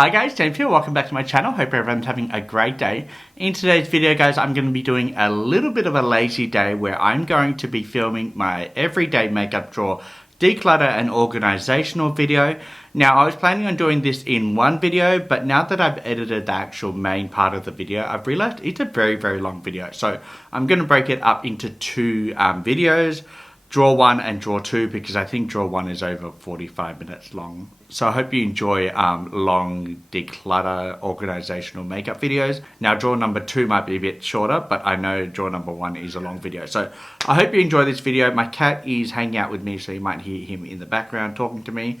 Hi guys, James here, welcome back to my channel. Hope everyone's having a great day. In today's video guys, I'm going to be doing a little bit of a lazy day where I'm going to be filming my everyday makeup drawer declutter and organizational video. Now I was planning on doing this in one video, but now that I've edited the actual main part of the video, I've realized it's a very long video. So I'm going to break it up into two videos. Draw 1 and Draw 2 because I think Draw 1 is over 45 minutes long. So I hope you enjoy long declutter organizational makeup videos. Now Draw number 2 might be a bit shorter, but I know Draw number 1 is a long video. So I hope you enjoy this video. My cat is hanging out with me, so you might hear him in the background talking to me.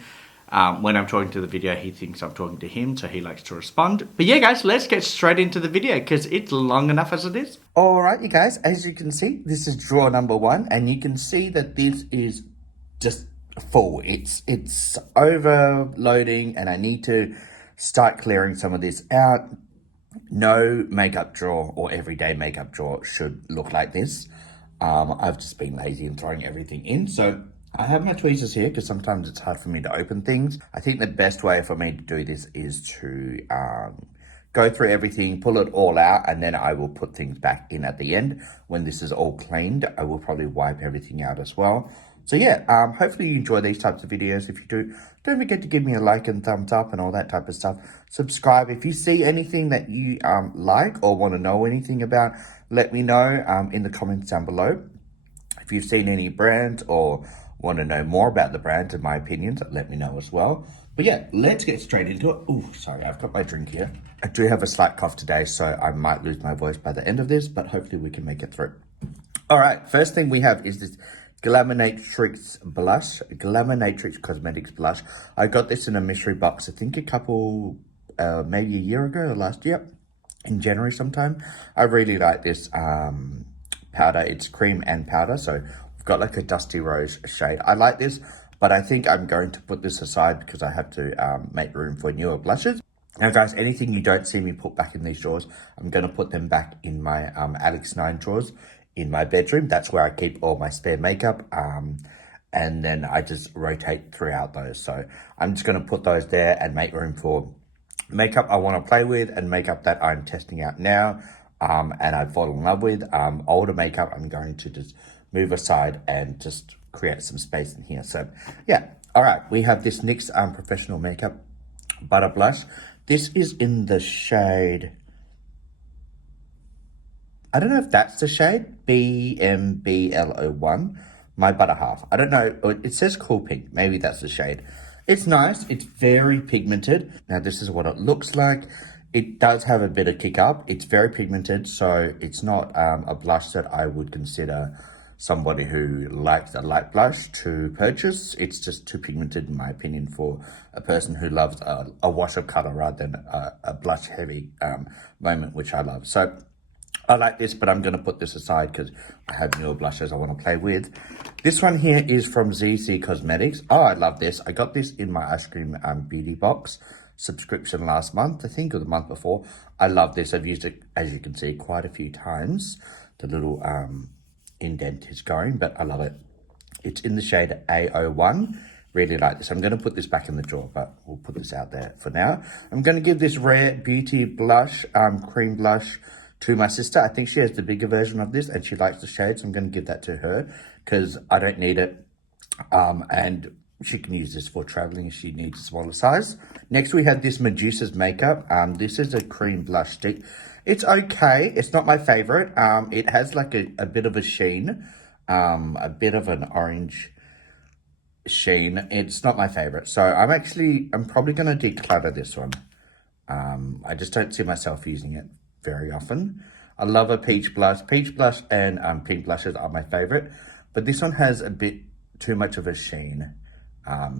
When I'm talking to the video, he thinks I'm talking to him, so he likes to respond. But yeah, guys, let's get straight into the video because it's long enough as it is. All right, you guys, as you can see, this is drawer number 1, and you can see that this is just full. It's overloading, and I need to start clearing some of this out. No makeup drawer or everyday makeup drawer should look like this. I've just been lazy and throwing everything in, so I have my tweezers here because sometimes it's hard for me to open things. I think the best way for me to do this is to go through everything, pull it all out, and then I will put things back in at the end. When this is all cleaned, I will probably wipe everything out as well. So yeah, hopefully you enjoy these types of videos. If you do, don't forget to give me a like and thumbs up and all that type of stuff. Subscribe. If you see anything that you like or want to know anything about, let me know in the comments down below. If you've seen any brands or want to know more about the brand and my opinions, let me know as well. But yeah, let's get straight into it. Oh, sorry, I've got my drink here. I do have a slight cough today, so I might lose my voice by the end of this, but hopefully we can make it through. All right, first thing we have is this Glamonatrix blush, Glamonatrix Cosmetics blush. I got this in a mystery box, I think maybe a year ago or last year, in January sometime. I really like this powder. It's cream and powder, so I've got like a dusty rose shade. I like this, but I think I'm going to put this aside because I have to make room for newer blushes. Now guys, anything you don't see me put back in these drawers, I'm going to put them back in my Alex 9 drawers in my bedroom. That's where I keep all my spare makeup, and then I just rotate throughout those. So I'm just going to put those there and make room for makeup I want to play with and makeup that I'm testing out now and I'd fall in love with. Older makeup I'm going to just move aside and just create some space in here. So yeah, all right, we have this NYX Professional Makeup Butter Blush. This is in the shade, I don't know if that's the shade, BMBL01, My Butter Half. I don't know, it says Cool Pink, maybe that's the shade. It's nice, it's very pigmented. Now this is what it looks like. It does have a bit of kick up. It's very pigmented, so it's not a blush that I would consider somebody who likes a light blush to purchase. It's just too pigmented in my opinion for a person who loves a wash of color rather than a blush heavy moment, which I love. So I like this, but I'm going to put this aside because I have newer blushes I want to play with. This one here is from ZC Cosmetics. Oh, I love this. I got this in my ice cream beauty box subscription last month, I think, or the month before. I love this. I've used it, as you can see, quite a few times. The little indent is going, but I love it. It's in the shade A01. Really like this. I'm going to put this back in the drawer, but we'll put this out there for now. I'm going to give this Rare Beauty blush, cream blush, to my sister. I think she has the bigger version of this and she likes the shade, so I'm going to give that to her because I don't need it. And she can use this for traveling if she needs a smaller size. Next, we have this Medusa's Makeup. This is a cream blush stick. It's okay. It's not my favorite. It has like a bit of a sheen, a bit of an orange sheen. It's not my favorite. So I'm probably going to declutter this one. I just don't see myself using it very often. I love a peach blush. Peach blush and pink blushes are my favorite, but this one has a bit too much of a sheen.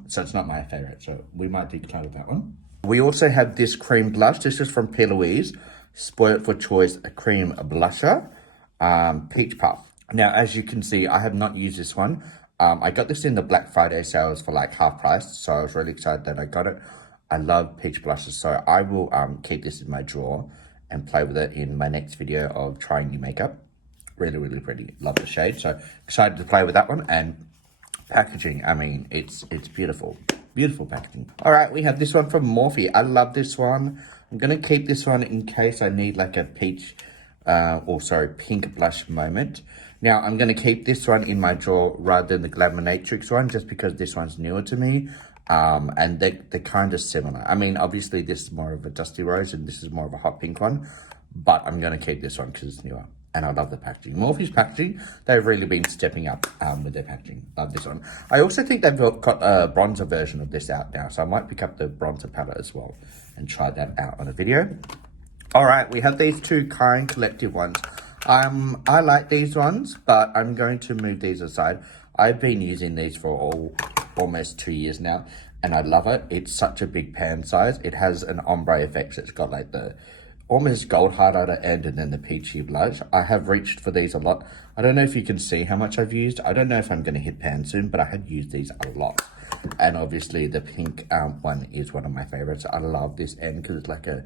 So it's not my favorite, so we might declutter that one. We also have this cream blush. This is from P. Louise, Spoiled for Choice, a cream blusher, Peach Puff. Now, as you can see, I have not used this one. I got this in the Black Friday sales for like half price, so I was really excited that I got it. I love peach blushes, so I will keep this in my drawer and play with it in my next video of trying new makeup. Really pretty. Love the shade, so excited to play with that one. And packaging, I mean, it's beautiful. Beautiful packaging. All right, we have this one from Morphe. I love this one. I'm going to keep this one in case I need like a peach, pink blush moment. Now, I'm going to keep this one in my drawer rather than the Glamour one, just because this one's newer to me. And they're kind of similar. I mean, obviously this is more of a dusty rose and this is more of a hot pink one, but I'm going to keep this one because it's newer. And I love the packaging. Morphe's packaging, they've really been stepping up with their packaging. Love this one. I also think they've got a bronzer version of this out now, so I might pick up the bronzer palette as well and try that out on a video. All right, we have these two Kind Collective ones. I like these ones, but I'm going to move these aside. I've been using these for almost 2 years now, and I love it. It's such a big pan size. It has an ombre effect, so it's got like the almost gold highlighter end and then the peachy blush. I have reached for these a lot. I don't know if you can see how much I've used. I don't know if I'm going to hit pan soon, but I had used these a lot. And obviously the pink one is one of my favorites. I love this end because it's like a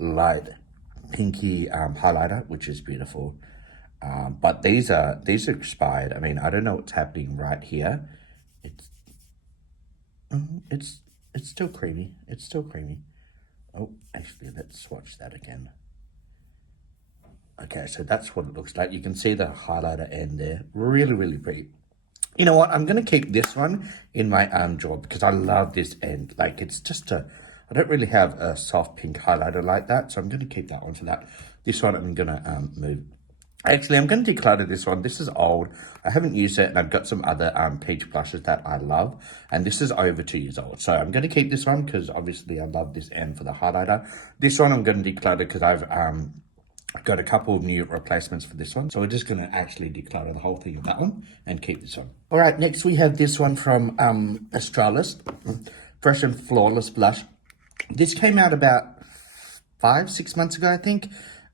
light pinky highlighter, which is beautiful. But these are expired. I mean, I don't know what's happening right here. It's still creamy. It's still creamy. Oh, actually, let's swatch that again. Okay, so that's what it looks like. You can see the highlighter end there. Really, really pretty. You know what? I'm going to keep this one in my drawer because I love this end. Like, it's just I don't really have a soft pink highlighter like that, so I'm going to keep that one for that. This one I'm going to move. Actually, I'm going to declutter this one. This is old. I haven't used it, and I've got some other peach blushes that I love. And this is over 2 years old. So I'm going to keep this one because obviously I love this end for the highlighter. This one I'm going to declutter because I've got a couple of new replacements for this one. So we're just going to actually declutter the whole thing of that one and keep this one. All right, next we have this one from Australis, Fresh and Flawless Blush. This came out about 5-6 months ago, I think.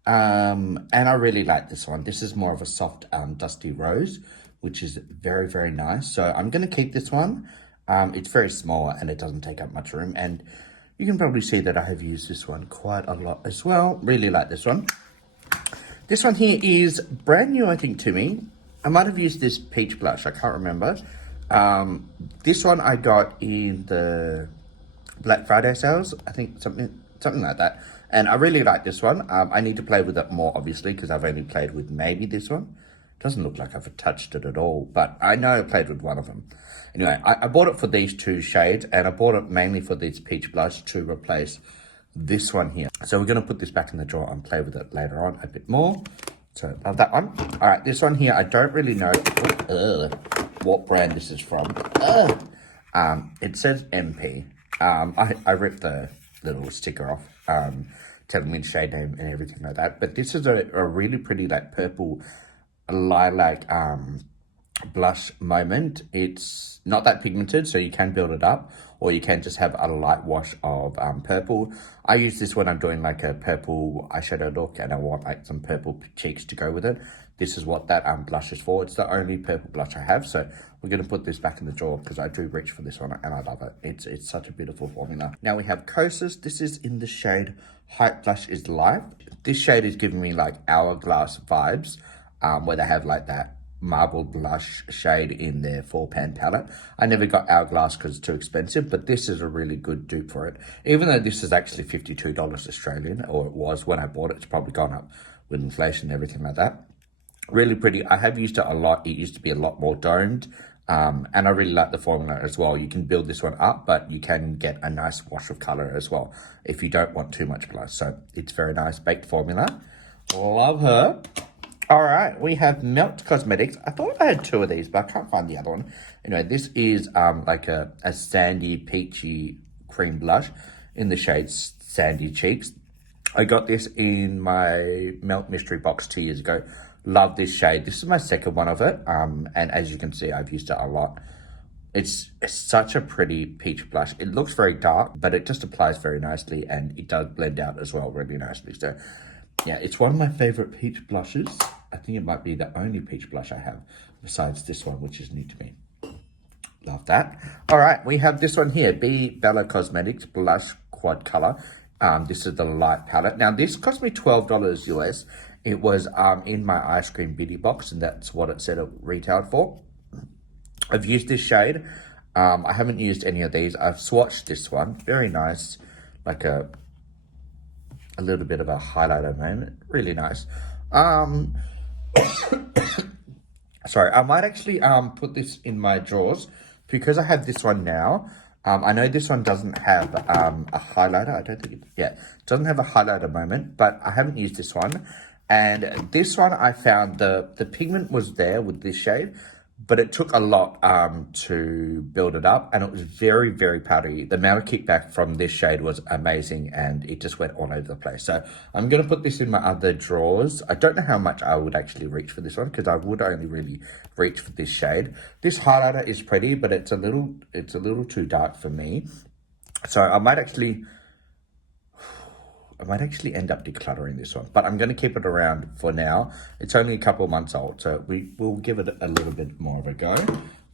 And I really like this one. This is more of a soft, dusty rose, which is very, very nice. So I'm going to keep this one. It's very small and it doesn't take up much room. And you can probably see that I have used this one quite a lot as well. Really like this one. This one here is brand new, I think, to me. I might have used this peach blush. I can't remember. This one I got in the Black Friday sales. I think something like that. And I really like this one. I need to play with it more, obviously, because I've only played with maybe this one. Doesn't look like I've touched it at all, but I know I played with one of them. Anyway, I bought it for these two shades, and I bought it mainly for this peach blush to replace this one here. So we're going to put this back in the drawer and play with it later on a bit more. So love that one. All right, this one here, I don't really know what brand this is from. It says MP. I ripped the little sticker off, telling me the shade name and everything like that. But this is a really pretty like purple lilac blush moment. It's not that pigmented, so you can build it up, or you can just have a light wash of purple. I use this when I'm doing like a purple eyeshadow look and I want like some purple cheeks to go with it. This is what that blush is for. It's the only purple blush I have, so we're going to put this back in the drawer because I do reach for this one and I love it. It's such a beautiful formula. Now we have Kosas. This is in the shade Hype Blush is Life. This shade is giving me like Hourglass vibes, where they have like that marble blush shade in their 4-pan palette. I never got Hourglass because it's too expensive, but this is a really good dupe for it. Even though this is actually $52 Australian, or it was when I bought it. It's probably gone up with inflation and everything like that. Really pretty. I have used it a lot. It used to be a lot more domed. And I really like the formula as well. You can build this one up, but you can get a nice wash of color as well if you don't want too much blush. So it's very nice baked formula. Love her. All right, we have Melt Cosmetics. I thought I had 2 of these, but I can't find the other one. Anyway, this is like a sandy peachy cream blush in the shade Sandy Cheeks. I got this in my Melt mystery box 2 years ago. Love this shade. This is my second one of it. And as you can see, I've used it a lot. It's such a pretty peach blush. It looks very dark, but it just applies very nicely and it does blend out as well really nicely. So yeah, it's one of my favorite peach blushes. I think it might be the only peach blush I have besides this one, which is new to me. Love that. All right, we have this one here, Be Bella Cosmetics Blush Quad Color. This is the light palette. Now, this cost me $12 US. It was in my ice cream beauty box, and that's what it said it retailed for. I've used this shade. I haven't used any of these. I've swatched this one. Very nice. Like a little bit of a highlighter moment. Really nice. Sorry, I might actually put this in my drawers because I have this one now. I know this one doesn't have a highlighter. I don't think it doesn't have a highlighter moment, but I haven't used this one. And this one I found the pigment was there with this shade, but it took a lot to build it up, and it was very, very powdery. The amount of kickback from this shade was amazing, and it just went all over the place. So I'm going to put this in my other drawers. I don't know how much I would actually reach for this one, because I would only really reach for this shade. This highlighter is pretty, but it's a little too dark for me. So I might actually end up decluttering this one, but I'm going to keep it around for now. It's only a couple of months old, so we will give it a little bit more of a go,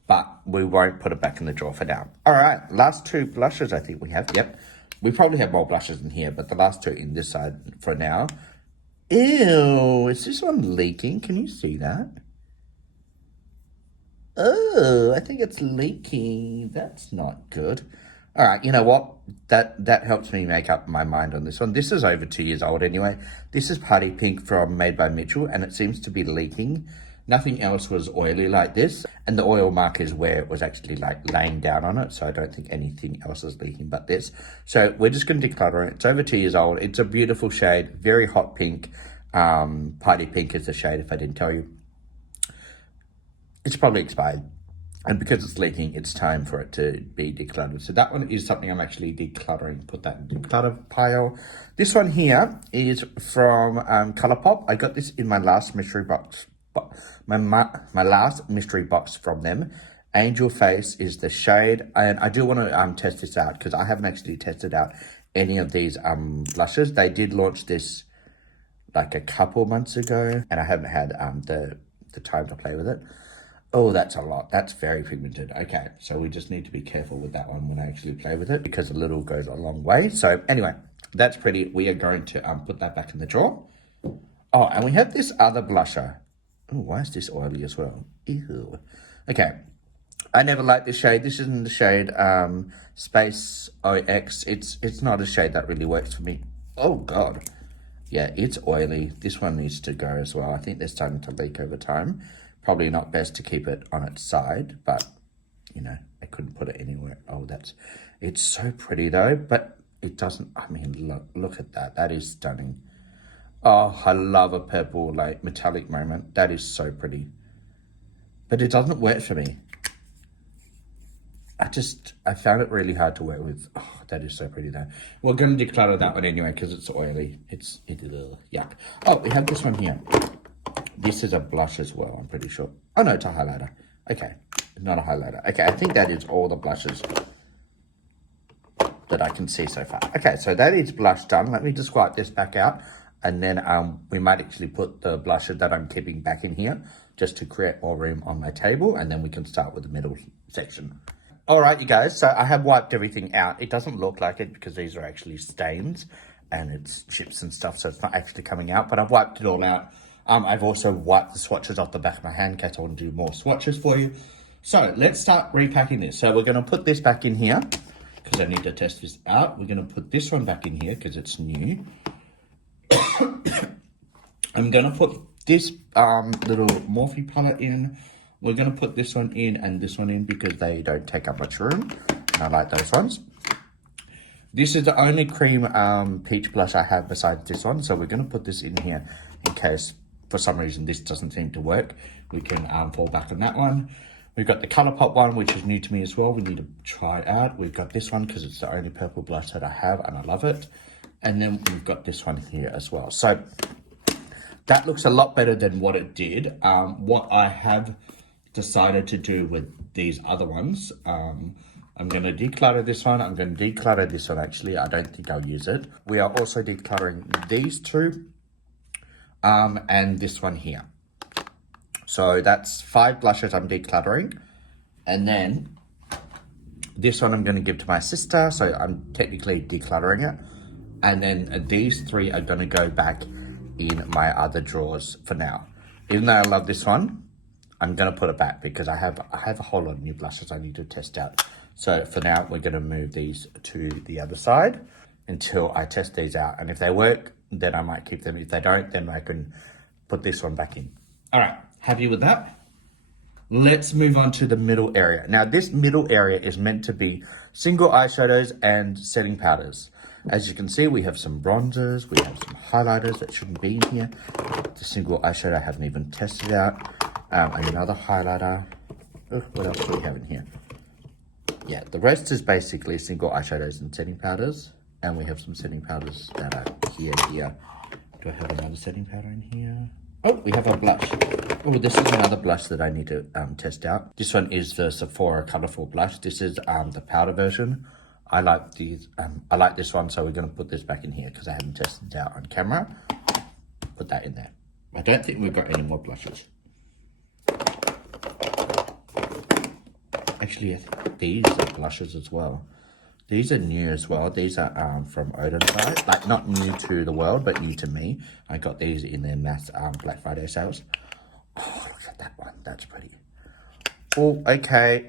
but we won't put it back in the drawer for now. All right, last two blushes I think we have. Yep, we probably have more blushes in here, but the last two in this side for now. Ew, is this one leaking? Can you see that? Oh, I think it's leaking. That's not good. All right, you know what? That helps me make up my mind on this one. This is over 2 years old anyway. This is Party Pink from Made by Mitchell, and it seems to be leaking. Nothing else was oily like this, and the oil mark is where it was actually like laying down on it, so I don't think anything else is leaking but this. So we're just going to declutter it. It's over 2 years old. It's a beautiful shade, very hot pink. Party Pink is the shade, if I didn't tell you. It's probably expired. And because it's leaking, it's time for it to be decluttered. So that one is something I'm actually decluttering. Put that in the declutter pile. This one here is from Colourpop. I got this in my last mystery box. My last mystery box from them. Angel Face is the shade. And I do want to test this out because I haven't actually tested out any of these blushes. They did launch this like a couple months ago, and I haven't had the time to play with it. Oh, that's a lot. That's very pigmented. Okay, so we just need to be careful with that one when I actually play with it, because a little goes a long way. So anyway, that's pretty. We are going to put that back in the drawer. Oh, and we have this other blusher. Oh, why is this oily as well? Ew. Okay, I never liked this shade. This isn't the shade Space OX. It's not a shade that really works for me. Oh, God. Yeah, it's oily. This one needs to go as well. I think they're starting to leak over time. Probably not best to keep it on its side, but, you know, I couldn't put it anywhere. Oh, it's so pretty though, but it doesn't, I mean, look at that. That is stunning. Oh, I love a purple, like, metallic moment. That is so pretty. But it doesn't work for me. I found it really hard to work with. Oh, that is so pretty though. We're going to declutter that one anyway because it's oily. It's yuck. Oh, we have this one here. This is a blush as well, I'm pretty sure. Oh no, it's a highlighter. Okay, not a highlighter. Okay, I think that is all the blushes that I can see so far. Okay, so that is blush done. Let me just wipe this back out, and then we might actually put the blushes that I'm keeping back in here just to create more room on my table, and then we can start with the middle section. All right, you guys, so I have wiped everything out. It doesn't look like it because these are actually stains and it's chips and stuff, so it's not actually coming out, but I've wiped it all out. I've also wiped the swatches off the back of my hand in case I want to do more swatches for you. So let's start repacking this. So we're going to put this back in here because I need to test this out. We're going to put this one back in here because it's new. I'm going to put this little Morphe palette in. We're going to put this one in and this one in because they don't take up much room. And I like those ones. This is the only cream peach blush I have besides this one. So we're going to put this in here in case for some reason this doesn't seem to work. We can fall back on that one. We've got the Colourpop one, which is new to me as well. We need to try it out. We've got this one because it's the only purple blush that I have and I love it. And then we've got this one here as well. So that looks a lot better than what it did. What I have decided to do with these other ones, I'm going to declutter this one. I'm going to declutter this one actually. I don't think I'll use it. We are also decluttering these two. And this one here. So that's 5 blushes I'm decluttering. And then this one I'm going to give to my sister. So I'm technically decluttering it. And then these 3 are going to go back in my other drawers for now. Even though I love this one, I'm going to put it back because I have a whole lot of new blushes I need to test out. So for now, we're going to move these to the other side until I test these out. And if they work, then I might keep them. If they don't, then I can put this one back in. All right, happy with that? Let's move on to the middle area. Now, this middle area is meant to be single eyeshadows and setting powders. As you can see, we have some bronzers, we have some highlighters that shouldn't be in here. The single eyeshadow I haven't even tested out. And another highlighter. Oh, what else do we have in here? Yeah, the rest is basically single eyeshadows and setting powders. And we have some setting powders that are here. Do I have another setting powder in here? Oh, we have a blush. Oh, this is another blush that I need to test out. This one is the Sephora Colorful Blush. This is the powder version. I like these. I like this one, so we're going to put this back in here because I haven't tested it out on camera. Put that in there. I don't think we've got any more blushes. Actually, I think these are blushes as well. These are new as well. These are from Oden's, like not new to the world, but new to me. I got these in their mass Black Friday sales. Oh, look at that one. That's pretty. Oh, okay.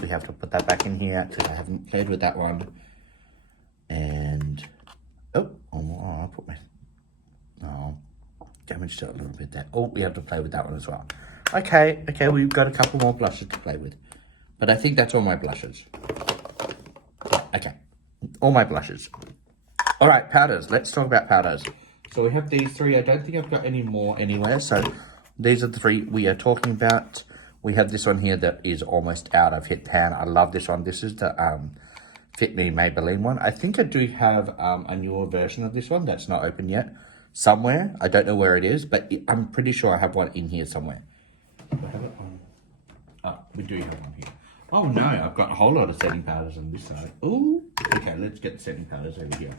We have to put that back in here because I haven't played with that one. And I put my damaged it a little bit there. Oh, we have to play with that one as well. Okay, we've got a couple more blushes to play with, but I think that's all my blushes. Okay, all my blushes. All right, powders. Let's talk about powders. So we have these three. I don't think I've got any more anywhere. So these are the three we are talking about. We have this one here that is almost out of hit pan. I love this one. This is the Fit Me Maybelline one. I think I do have a newer version of this one that's not open yet. Somewhere. I don't know where it is, but I'm pretty sure I have one in here somewhere. Do I have it on? Oh, we do have one here. Oh no, I've got a whole lot of setting powders on this side. Ooh. Okay, let's get the setting powders over here.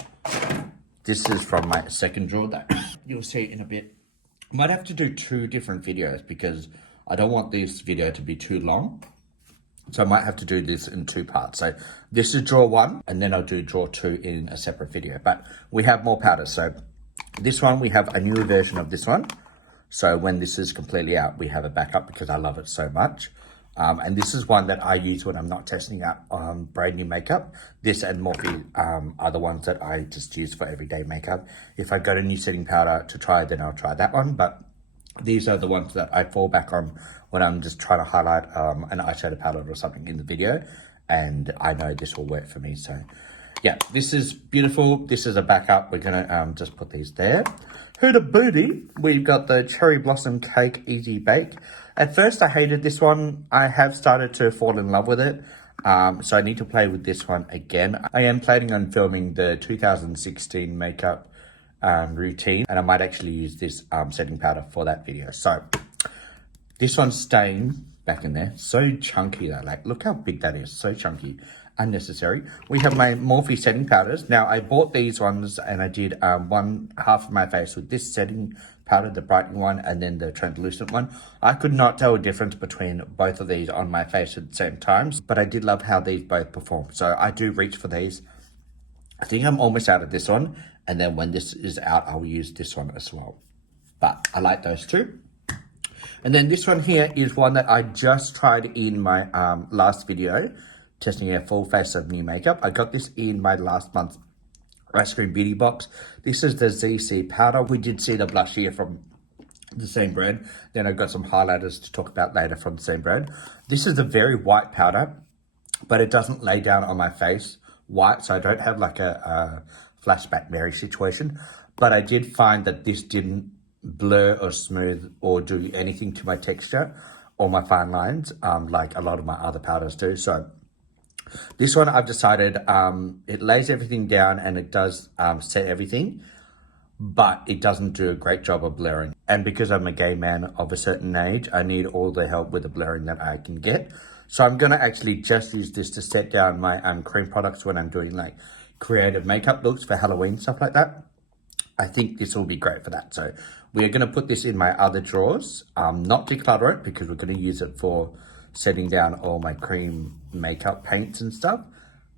This is from my second drawer that you'll see in a bit. I might have to do 2 different videos because I don't want this video to be too long. So I might have to do this in 2 parts. So this is drawer 1 and then I'll do drawer 2 in a separate video. But we have more powders. So this one, we have a newer version of this one. So when this is completely out, we have a backup because I love it so much. And this is one that I use when I'm not testing out brand new makeup. This and Morphe are the ones that I just use for everyday makeup. If I got a new setting powder to try, then I'll try that one. But these are the ones that I fall back on when I'm just trying to highlight an eyeshadow palette or something in the video. And I know this will work for me. So yeah, this is beautiful. This is a backup. We're going to just put these there. Huda Booty, we've got the Cherry Blossom Cake Easy Bake. At first, I hated this one. I have started to fall in love with it. So I need to play with this one again. I am planning on filming the 2016 makeup routine. And I might actually use this setting powder for that video. So this one's staying back in there. So chunky though. Like, look how big that is. So chunky. Unnecessary. We have my Morphe setting powders. Now, I bought these ones and I did one half of my face with this setting powder, the brightening one, and then the translucent one. I could not tell a difference between both of these on my face at the same time, but I did love how these both perform. So I do reach for these. I think I'm almost out of this one, and then when this is out, I'll use this one as well. But I like those two. And then this one here is one that I just tried in my last video, testing a full face of new makeup. I got this in my last month's Ice Cream Beauty box. This is the ZC powder. We did see the blush here from the same brand. Then I've got some highlighters to talk about later from the same brand. This is a very white powder, but it doesn't lay down on my face white, so I don't have like a flashback Mary situation. But I did find that this didn't blur or smooth or do anything to my texture or my fine lines like a lot of my other powders do. So this one I've decided it lays everything down and it does set everything, but it doesn't do a great job of blurring. And because I'm a gay man of a certain age, I need all the help with the blurring that I can get. So I'm gonna actually just use this to set down my cream products when I'm doing like creative makeup looks for Halloween, stuff like that. I think this will be great for that. So we are gonna put this in my other drawers, not declutter it because we're gonna use it for setting down all my cream makeup paints and stuff,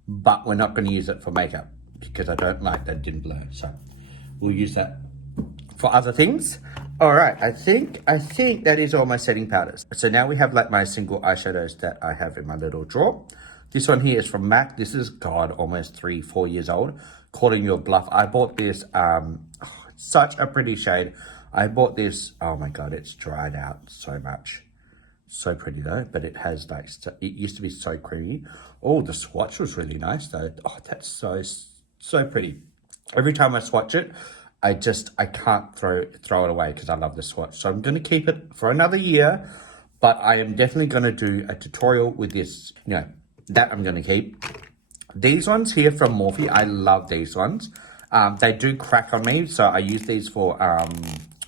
but we're not going to use it for makeup because I don't like that it didn't blur. So we'll use that for other things. All right, I think that is all my setting powders. So now we have like my single eyeshadows that I have in my little drawer. This one here is from MAC. This is, God, almost 3-4 years old. Calling Your Bluff. I bought this, such a pretty shade. I bought this, oh my God, it's dried out so much. So pretty though, but it has like, it used to be so creamy. Oh, the swatch was really nice though. Oh, that's so pretty. Every time I swatch it, I can't throw it away because I love the swatch. So I'm going to keep it for another year, but I am definitely going to do a tutorial with this, that I'm going to keep. These ones here from Morphe, I love these ones. They do crack on me, so I use these for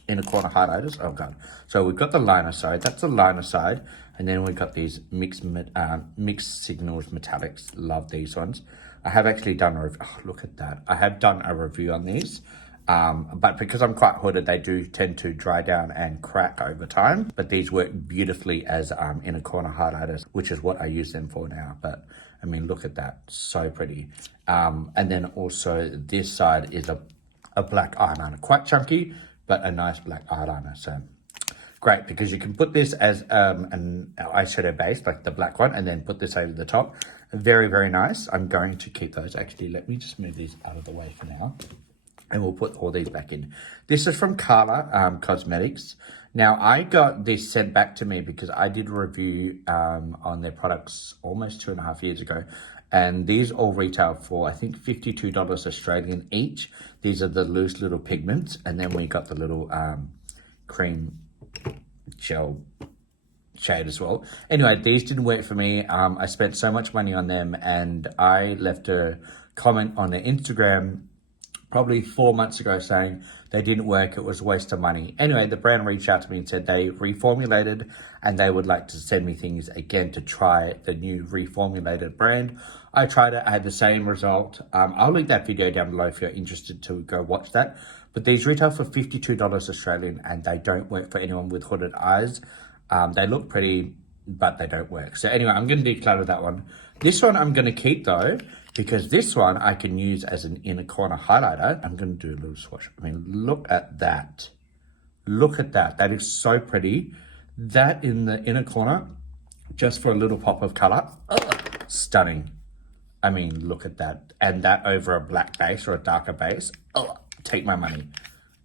inner corner highlighters. Oh God. So we've got the liner side, that's the liner side. And then we've got these mixed signals metallics. Love these ones. I have actually done a review. Oh, look at that. I have done a review on these. But because I'm quite hooded, they do tend to dry down and crack over time. But these work beautifully as inner corner highlighters, which is what I use them for now. But I mean, look at that. So pretty. And then also this side is a black eyeliner. Quite chunky, but a nice black eyeliner. So great, because you can put this as an eyeshadow base, like the black one, and then put this over the top. Very, very nice. I'm going to keep those. Actually, let me just move these out of the way for now. And we'll put all these back in. This is from Carla Cosmetics. Now, I got this sent back to me because I did a review on their products almost 2.5 years ago. And these all retail for, I think, $52 Australian each. These are the loose little pigments. And then we got the little cream gel shade as well. Anyway, these didn't work for me. I spent so much money on them. And I left a comment on their Instagram probably 4 months ago saying they didn't work, it was a waste of money. Anyway, the brand reached out to me and said they reformulated and they would like to send me things again to try the new reformulated brand. I tried it, I had the same result. I'll link that video down below if you're interested to go watch that. But these retail for $52 Australian and they don't work for anyone with hooded eyes. They look pretty, but they don't work. So anyway, I'm going to declutter that one. This one I'm going to keep though, because this one I can use as an inner corner highlighter. I'm going to do a little swatch. I mean, look at that. Look at that. That is so pretty. That in the inner corner, just for a little pop of color. Stunning. I mean, look at that. And that over a black base or a darker base. Take my money.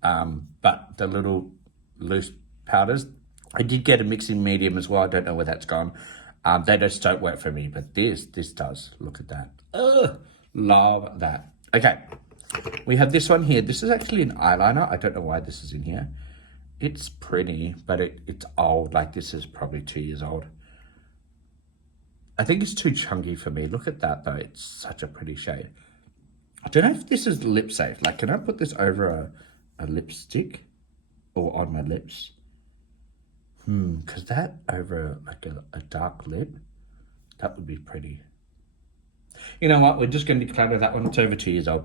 But the little loose powders, I did get a mixing medium as well. I don't know where that's gone. They just don't work for me, but this does. Look at that. Love that. Okay, we have this one here. This is actually an eyeliner. I don't know why this is in here. It's pretty, but it's old. Like, this is probably 2 years old. I think it's too chunky for me. Look at that, though. It's such a pretty shade. I don't know if this is lip safe. Like, can I put this over a lipstick or on my lips? Because that over a dark lip, that would be pretty. You know what? We're just going to declutter that one. It's over 2 years old.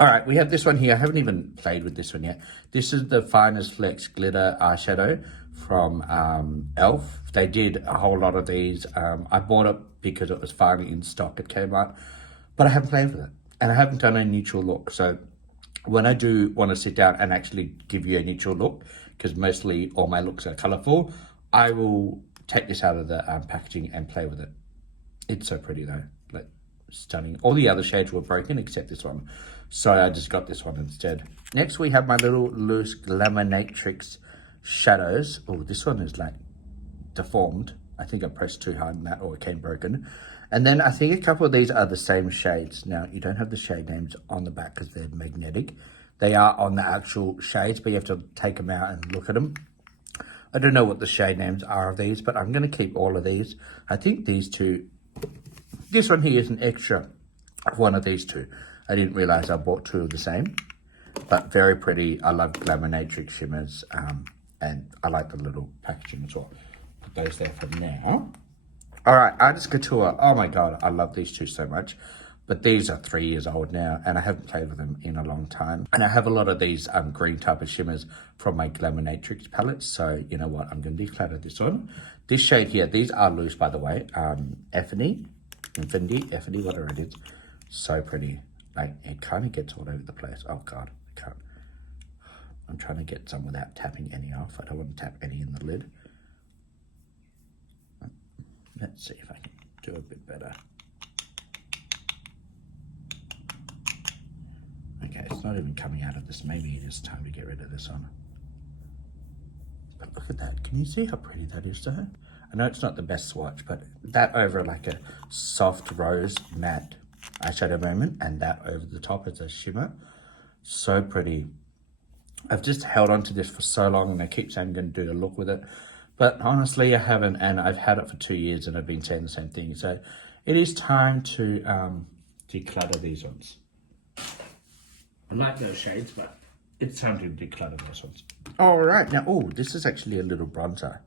All right, we have this one here. I haven't even played with this one yet. This is the Finest Flex Glitter Eyeshadow from e.l.f. They did a whole lot of these. I bought it because it was finally in stock at Kmart, but I haven't played with it. And I haven't done a neutral look. So when I do want to sit down and actually give you a neutral look, because mostly all my looks are colourful, I will take this out of the packaging and play with it. It's so pretty though, like stunning. All the other shades were broken except this one. So I just got this one instead. Next we have my little loose Glamonatrix shadows. Oh, this one is like deformed. I think I pressed too hard on that or it came broken. And then I think a couple of these are the same shades. Now you don't have the shade names on the back because they're magnetic. They are on the actual shades, but you have to take them out and look at them. I don't know what the shade names are of these, but I'm going to keep all of these. I think these two, this one here is an extra of one of these two. I didn't realize I bought two of the same, but very pretty. I love Glamonatrix shimmers, and I like the little packaging as well. Put those there for now. All right, Artist Couture. Oh my God, I love these two so much. But these are 3 years old now, and I haven't played with them in a long time. And I have a lot of these green type of shimmers from my Glamonatrix palettes. So, you know what? I'm going to declutter this one. This shade here, these are loose, by the way. Infinity, whatever it is. So pretty. Like, it kind of gets all over the place. Oh, God, I can't. I'm trying to get some without tapping any off. I don't want to tap any in the lid. Let's see if I can do a bit better. Okay, it's not even coming out of this. Maybe it is time to get rid of this one. But look at that. Can you see how pretty that is though? I know it's not the best swatch, but that over like a soft rose matte eyeshadow moment, and that over the top as a shimmer. So pretty. I've just held on to this for so long, and I keep saying I'm going to do a look with it. But honestly, I haven't, and I've had it for 2 years, and I've been saying the same thing. So it is time to declutter these ones. I like those shades, but it's time to declutter those ones. All right, now, oh, this is actually a little bronzer.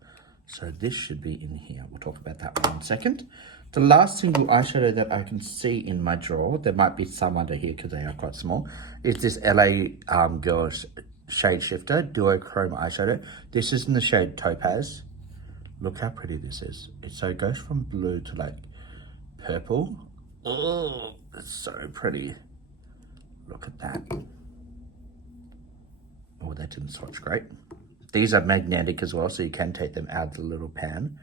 So this should be in here. We'll talk about that one in a second. The last single eyeshadow that I can see in my drawer, there might be some under here because they are quite small, is this LA Girls Shade Shifter Duochrome eyeshadow. This is in the shade Topaz. Look how pretty this is. So it goes from blue to like purple. Oh, it's so pretty. Look at that. Oh, that didn't swatch great. These are magnetic as well, so you can take them out of the little pan.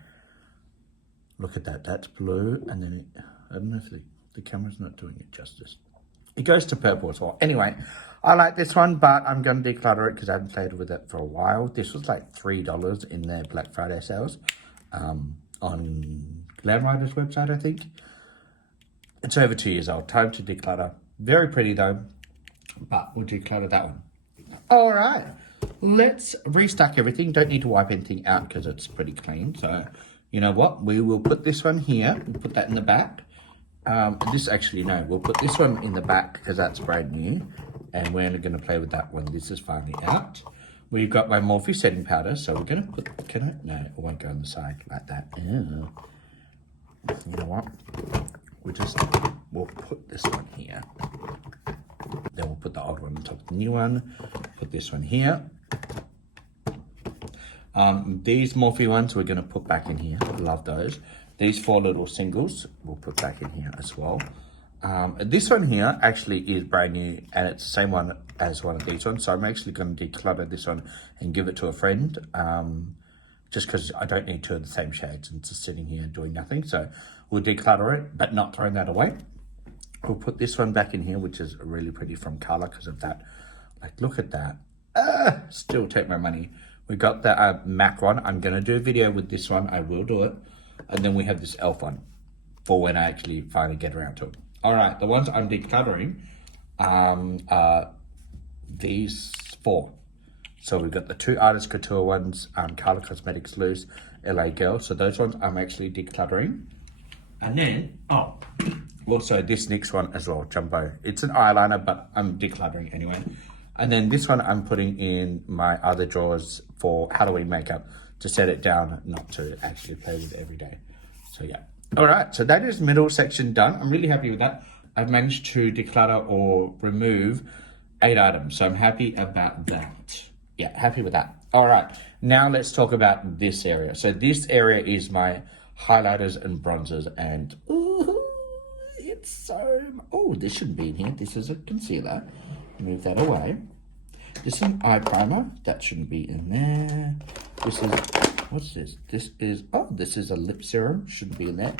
Look at that, that's blue, and then I don't know if the camera's not doing it justice. It goes to purple as well. Anyway, I like this one, but I'm going to declutter it because I haven't played with it for a while. This was like $3 in their Black Friday sales on Glamrider's website, I think. It's over 2 years old. Time to declutter. Very pretty though, but we'll declutter that one. All right, let's restock everything. Don't need to wipe anything out because it's pretty clean. So you know what? We will put this one here. We'll put that in the back. We'll put this one in the back because that's brand new. And we're going to play with that when this is finally out. We've got my Morphe setting powder. So we're going to put, no, it won't go on the side like that. Ew. You know what? We'll put this one here. Then we'll put the old one on top of the new one. Put this one here. These Morphe ones we're going to put back in here. Love those. These 4 little singles we'll put back in here as well. This one here actually is brand new, and it's the same one as one of these ones. So I'm actually going to declutter this one and give it to a friend. Just because I don't need 2 of the same shades and just sitting here doing nothing. So we'll declutter it, but not throwing that away. We'll put this one back in here, which is really pretty from Color because of that. Like, look at that. Still take my money. We got the MAC one. I'm going to do a video with this one. I will do it. And then we have this e.l.f. one for when I actually finally get around to it. All right, the ones I'm decluttering are these 4. So we've got the 2 Artist Couture ones, Color Cosmetics Loose, LA Girl. So those ones I'm actually decluttering. And then, also this next one as well, Jumbo. It's an eyeliner, but I'm decluttering anyway. And then this one I'm putting in my other drawers for Halloween makeup to set it down, not to actually play with it every day. So yeah. All right, so that is middle section done. I'm really happy with that. I've managed to declutter or remove 8 items. So I'm happy about that. Yeah, happy with that. All right, now let's talk about this area. So this area is my highlighters and bronzers, and ooh, it's so, oh, this shouldn't be in here. This is a concealer. Move that away. This is an eye primer. That shouldn't be in there. This is, what's this? This is a lip serum. Shouldn't be in there.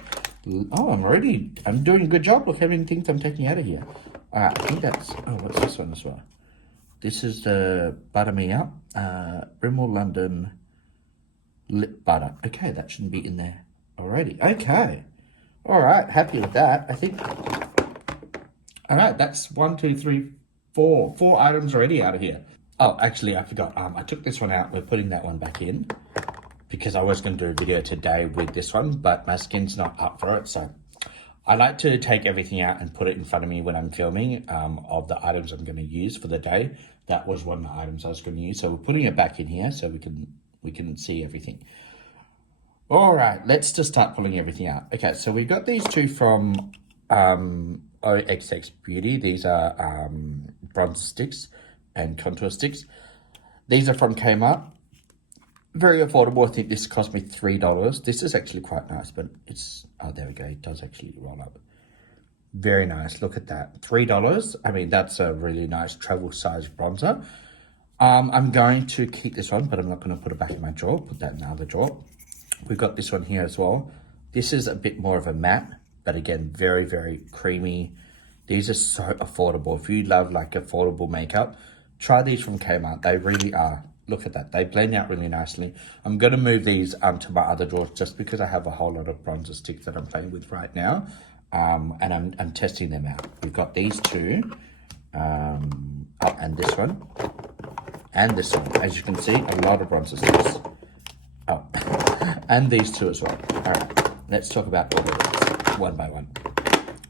Oh, I'm doing a good job. Look how many things I'm taking out of here. All right, I think that's, what's this one as well? This is the Butter Me Up, Rimmel London Lip Butter. Okay, that shouldn't be in there already. Okay. All right, happy with that, I think. All right, that's 1, 2, 3, 4 items already out of here. Oh, actually, I forgot. I took this one out. We're putting that one back in because I was going to do a video today with this one, but my skin's not up for it. So I like to take everything out and put it in front of me when I'm filming of the items I'm going to use for the day. That was one of the items I was going to use. So we're putting it back in here so we can see everything. All right, let's just start pulling everything out. Okay, so we got these 2 from OXX Beauty. These are bronzer sticks and contour sticks. These are from Kmart. Very affordable. I think this cost me $3. This is actually quite nice, but it's, there we go. It does actually roll up. Very nice. Look at that. $3. I mean, that's a really nice travel size bronzer. I'm going to keep this one, but I'm not going to put it back in my drawer. Put that in the other drawer. We've got this one here as well. This is a bit more of a matte, but again, very, very creamy. These are so affordable. If you love like affordable makeup, try these from Kmart. They really are. Look at that. They blend out really nicely. I'm going to move these to my other drawers just because I have a whole lot of bronzer sticks that I'm playing with right now. And I'm testing them out. We've got these two. And this one. And this one. As you can see, a lot of bronzer sticks. Oh, and these two as well. All right, let's talk about all of these one by one.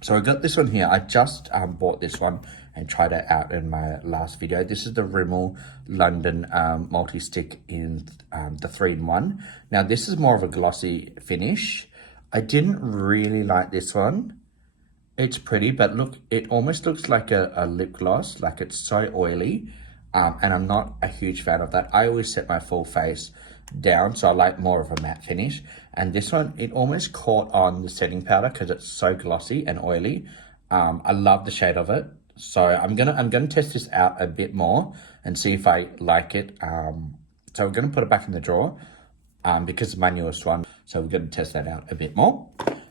So I got this one here. I just bought this one and tried it out in my last video. This is the Rimmel London multi-stick in the 3-in-1. Now this is more of a glossy finish. I didn't really like this one. It's pretty, but look, it almost looks like a lip gloss. Like it's so oily, and I'm not a huge fan of that. I always set my full face down, so I like more of a matte finish. And this one, it almost caught on the setting powder because it's so glossy and oily. I love the shade of it, so I'm gonna test this out a bit more and see if I like it. So we're gonna put it back in the drawer because it's my newest one. So we're gonna test that out a bit more.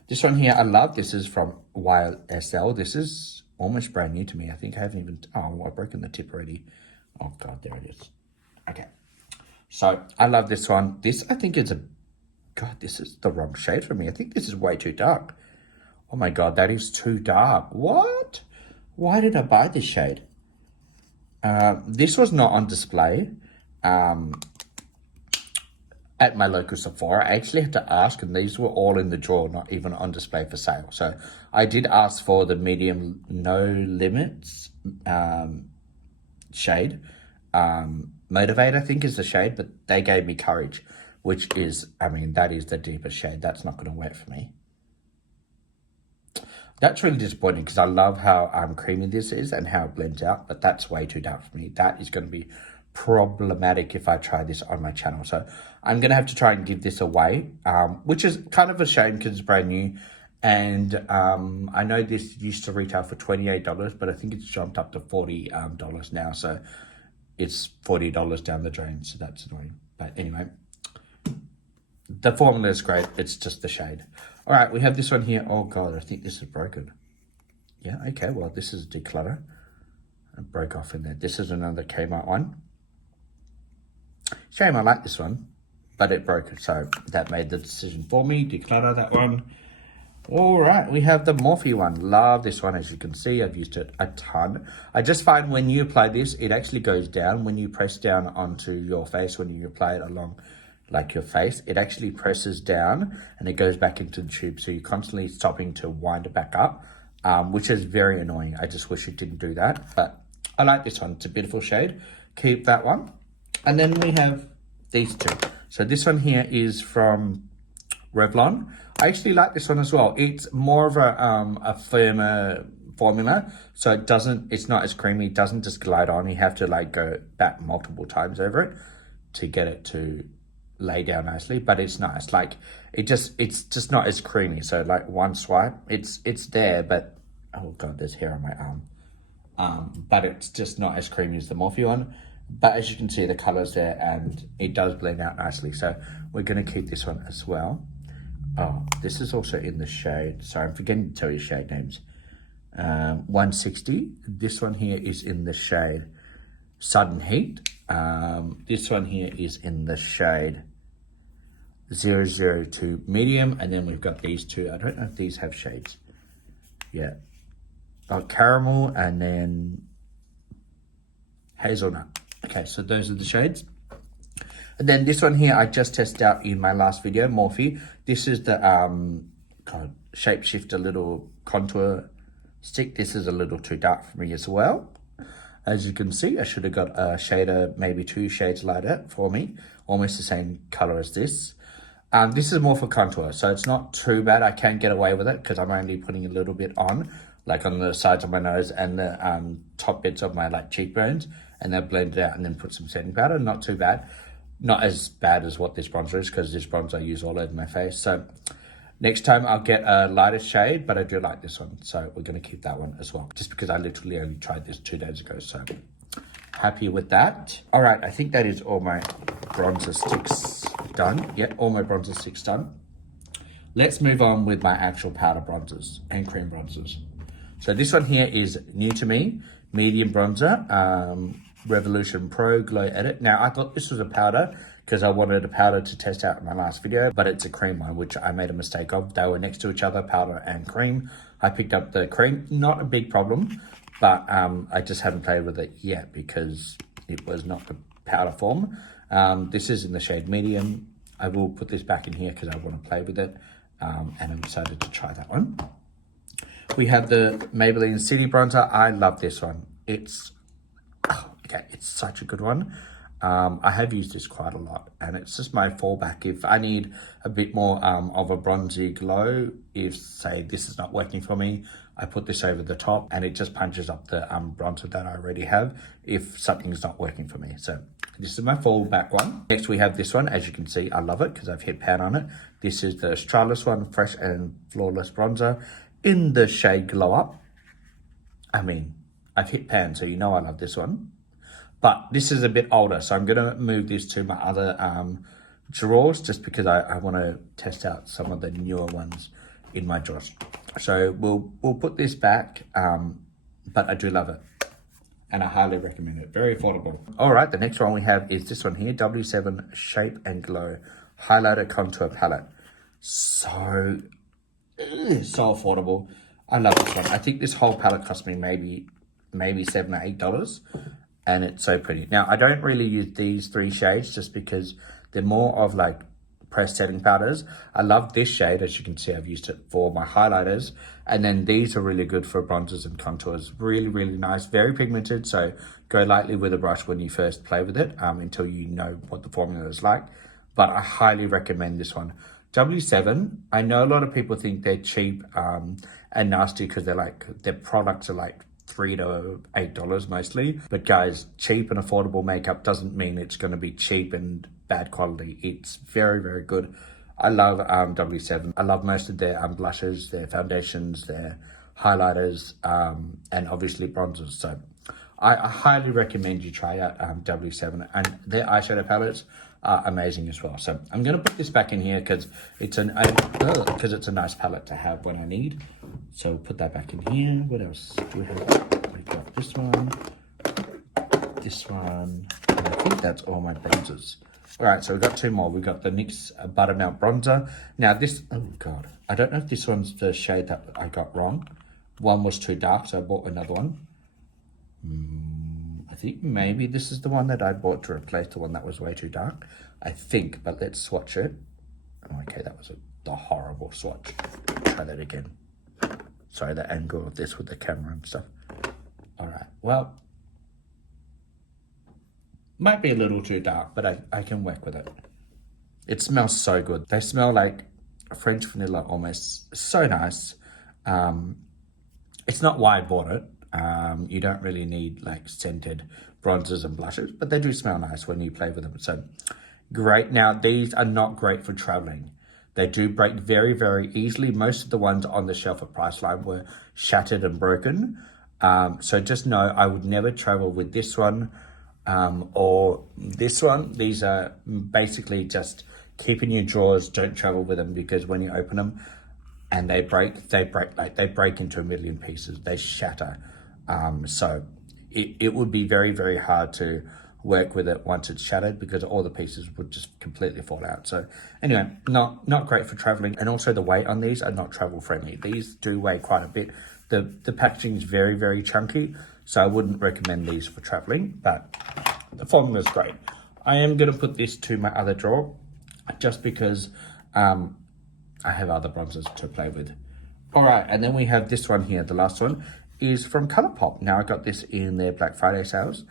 This one here, I love. This is from YSL. This is almost brand new to me. I think I haven't even. Oh, I've broken the tip already. Oh God, there it is. Okay. So I love this one. This, I think, is God, this is the wrong shade for me. I think this is way too dark. Oh my God, that is too dark. What? Why did I buy this shade? This was not on display at my local Sephora. I actually had to ask, and these were all in the drawer, not even on display for sale. So I did ask for the medium No Limits shade. Motivate, I think, is the shade, but they gave me Courage, which is, I mean, that is the deepest shade. That's not going to work for me. That's really disappointing because I love how creamy this is and how it blends out, but that's way too dark for me. That is going to be problematic if I try this on my channel. So I'm going to have to try and give this away, which is kind of a shame because it's brand new. And I know this used to retail for $28, but I think it's jumped up to $40 now. So it's $40 down the drain. So that's annoying. But anyway, the formula is great. It's just the shade. All right, we have this one here. Oh God, I think this is broken. Yeah, okay, well, this is declutter. It broke off in there. This is another Kmart one. Shame, I like this one, but it broke. So that made the decision for me. Declutter that one. All right, we have the Morphe one. Love this one. As you can see, I've used it a ton. I just find when you apply this, it actually goes down. When you press down onto your face, when you apply it along like your face, it actually presses down and it goes back into the tube. So you're constantly stopping to wind it back up, which is very annoying. I just wish it didn't do that, but I like this one. It's a beautiful shade. Keep that one. And then we have these two. So this one here is from Revlon. I actually like this one as well. It's more of a firmer formula, so it's not as creamy. It doesn't just glide on. You have to like go back multiple times over it to get it to lay down nicely, but it's nice. Like it's just not as creamy. So like one swipe, it's there, but oh God, there's hair on my arm. But it's just not as creamy as the Morphe one. But as you can see, the color's there and it does blend out nicely. So we're gonna keep this one as well. Oh, this is also in the shade. Sorry, I'm forgetting to tell you shade names. 160. This one here is in the shade Sudden Heat. This one here is in the shade 002 Medium. And then we've got these two. I don't know if these have shades. Yeah. Caramel and then Hazelnut. Okay, so those are the shades. And then this one here, I just tested out in my last video, Morphe. This is the Shapeshifter little contour stick. This is a little too dark for me as well. As you can see, I should have got a shader, maybe 2 shades lighter for me. Almost the same color as this. This is more for contour, so it's not too bad. I can get away with it because I'm only putting a little bit on, like on the sides of my nose and the top bits of my like cheekbones, and then blend it out and then put some setting powder. Not too bad. Not as bad as what this bronzer is, because this bronzer I use all over my face. So next time I'll get a lighter shade, but I do like this one. So we're going to keep that one as well, just because I literally only tried this 2 days ago. So happy with that. All right, I think that is all my bronzer sticks done. Yeah, all my bronzer sticks done. Let's move on with my actual powder bronzers and cream bronzers. So this one here is new to me, medium bronzer, Revolution Pro Glow Edit. Now I thought this was a powder because I wanted a powder to test out in my last video, but it's a cream one, which I made a mistake of. They were next to each other, powder and cream. I picked up the cream, not a big problem, but I just haven't played with it yet because it was not the powder form. This is in the shade medium. I will put this back in here because I want to play with it, and I'm excited to try that one. We have the Maybelline City Bronzer. I love this one. It's such a good one. I have used this quite a lot, and it's just my fallback. If I need a bit more of a bronzy glow, if say this is not working for me, I put this over the top and it just punches up the bronzer that I already have if something's not working for me. So this is my fallback one. Next we have this one. As you can see, I love it because I've hit pan on it. This is the Australis one, Fresh and Flawless Bronzer in the shade Glow Up. I mean, I've hit pan, so you know I love this one. But this is a bit older, so I'm going to move this to my other drawers just because I want to test out some of the newer ones in my drawers. So we'll put this back, but I do love it. And I highly recommend it. Very affordable. All right, the next one we have is this one here, W7 Shape and Glow Highlighter Contour Palette. So affordable. I love this one. I think this whole palette cost me maybe $7 or $8, and it's so pretty. Now I don't really use these three shades just because they're more of like pressed setting powders. I love this shade. As you can see, I've used it for my highlighters, and then these are really good for bronzers and contours. Really nice, very pigmented, so go lightly with a brush when you first play with it until you know what the formula is like. But I highly recommend this one. W7, I know a lot of people think they're cheap and nasty because their products are like $3 to $8 mostly. But guys, cheap and affordable makeup doesn't mean it's going to be cheap and bad quality. It's very good. I love W7. I love most of their blushes, their foundations, their highlighters, and obviously bronzers. So I highly recommend you try out W7, and their eyeshadow palettes are amazing as well. So I'm going to put this back in here because it's a nice palette to have when I need. So put that back in here. What else do we have? We've got this one, and I think that's all my bronzers. All right, so we've got two more. We've got the NYX Buttermelt Bronzer. Now this, oh God, I don't know if this one's the shade that I got wrong. One was too dark, so I bought another one. I think maybe this is the one that I bought to replace the one that was way too dark. I think, but let's swatch it. Okay, that was the horrible swatch. Try that again. Sorry, the angle of this with the camera and stuff. All right, well, might be a little too dark, but I can work with it. It smells so good. They smell like French vanilla almost. So nice. It's not why I bought it. You don't really need like scented bronzers and blushes, but they do smell nice when you play with them. So great. Now these are not great for traveling. They do break very easily. Most of the ones on the shelf at Priceline were shattered and broken. So just know I would never travel with this one or this one. These are basically just keep in your drawers. Don't travel with them because when you open them and they break into a million pieces. They shatter. So it would be very hard to work with it once it's shattered because all the pieces would just completely fall out. So anyway, not great for traveling. And also the weight on these are not travel friendly. These do weigh quite a bit. The packaging is very chunky, so I wouldn't recommend these for traveling, but the formula is great. I am going to put this to my other drawer just because I have other bronzers to play with. All right, and then we have this one here. The last one is from ColourPop. Now I got this in their Black Friday sales.